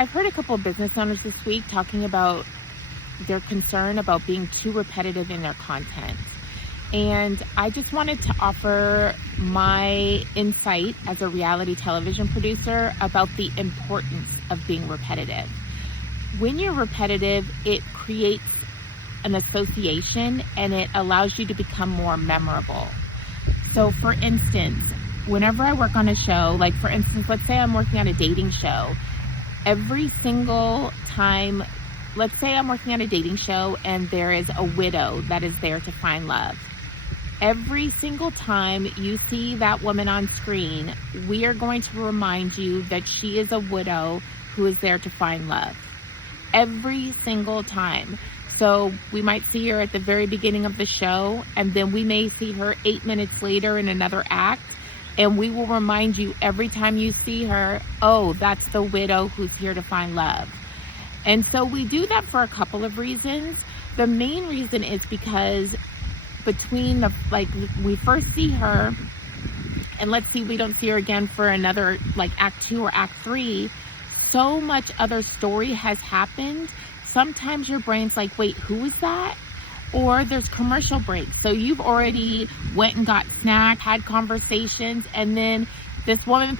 I've heard a couple of business owners this week talking about their concern about being too repetitive in their content. And I just wanted to offer my insight as a reality television producer about the importance of being repetitive. When you're repetitive, it creates an association and it allows you to become more memorable. So for instance, whenever I work on a show, like for instance, let's say I'm working on a dating show, every single time, let's say I'm working on a dating show and there is a widow that is there to find love. Every single time you see that woman on screen, we are going to remind you that she is a widow who is there to find love. Every single time. So we might see her at the very beginning of the show, and then we may see her 8 minutes later in another act, and we will remind you every time you see her, oh, that's the widow who's here to find love. And so we do that for a couple of reasons. The main reason is because between we first see her, and let's see, we don't see her again for another act 2 or act 3, so much other story has happened. Sometimes your brain's like, wait, who is that? Or there's commercial breaks. So you've already went and got snacks, had conversations, and then this woman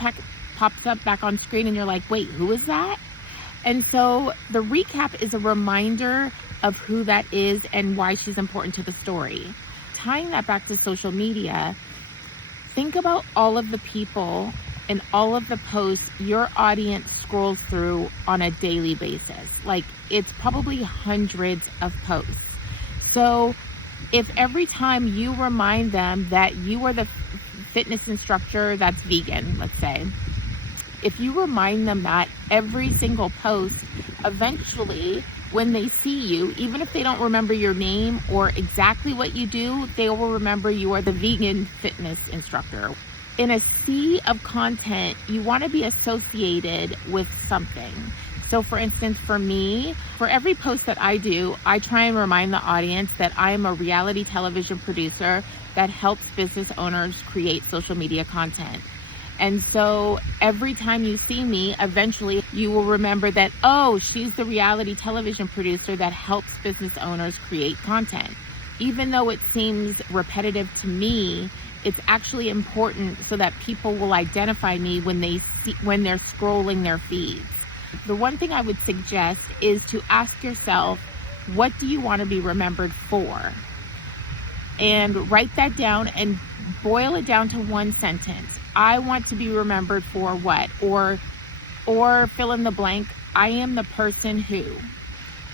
pops up back on screen and you're like, wait, who is that? And so the recap is a reminder of who that is and why she's important to the story. Tying that back to social media, think about all of the people and all of the posts your audience scrolls through on a daily basis. It's probably hundreds of posts. So if every time you remind them that you are the fitness instructor that's vegan, let's say, if you remind them that every single post, eventually when they see you, even if they don't remember your name or exactly what you do, they will remember you are the vegan fitness instructor. In a sea of content, you want to be associated with something. So for instance, for me, for every post that I do, I try and remind the audience that I am a reality television producer that helps business owners create social media content. And so every time you see me, eventually you will remember that, oh, she's the reality television producer that helps business owners create content. Even though it seems repetitive to me, it's actually important so that people will identify me when they're scrolling their feeds. The one thing I would suggest is to ask yourself, what do you want to be remembered for? And write that down and boil it down to one sentence. I want to be remembered for what? Or fill in the blank. I am the person who.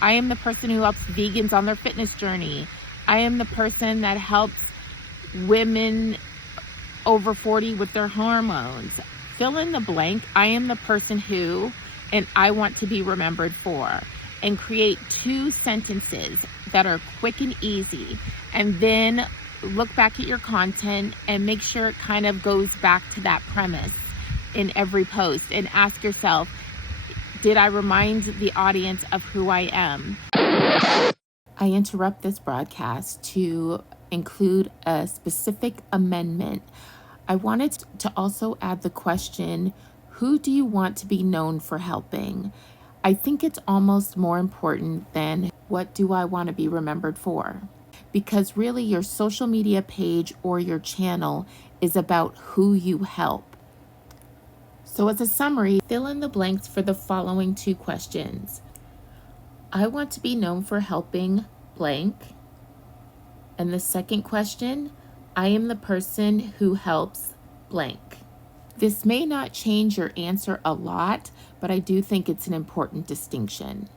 I am the person who helps vegans on their fitness journey. I am the person that helps women over 40 with their hormones. Fill in the blank. I am the person who, and I want to be remembered for. And create 2 sentences that are quick and easy. And then look back at your content and make sure it kind of goes back to that premise in every post. And ask yourself, did I remind the audience of who I am? I interrupt this broadcast to include a specific amendment. I wanted to also add the question, who do you want to be known for helping? I think it's almost more important than what do I want to be remembered for? Because really your social media page or your channel is about who you help. So as a summary, fill in the blanks for the following 2 questions. I want to be known for helping blank. And the second question, I am the person who helps blank. This may not change your answer a lot, but I do think it's an important distinction.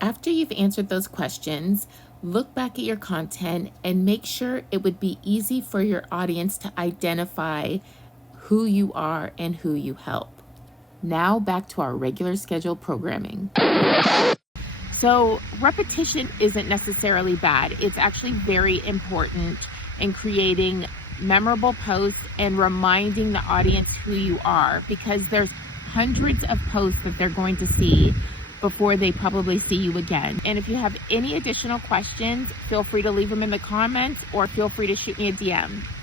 After you've answered those questions, look back at your content and make sure it would be easy for your audience to identify who you are and who you help. Now back to our regular scheduled programming. So repetition isn't necessarily bad. It's actually very important in creating memorable posts and reminding the audience who you are, because there's hundreds of posts that they're going to see before they probably see you again. And if you have any additional questions, feel free to leave them in the comments or feel free to shoot me a DM.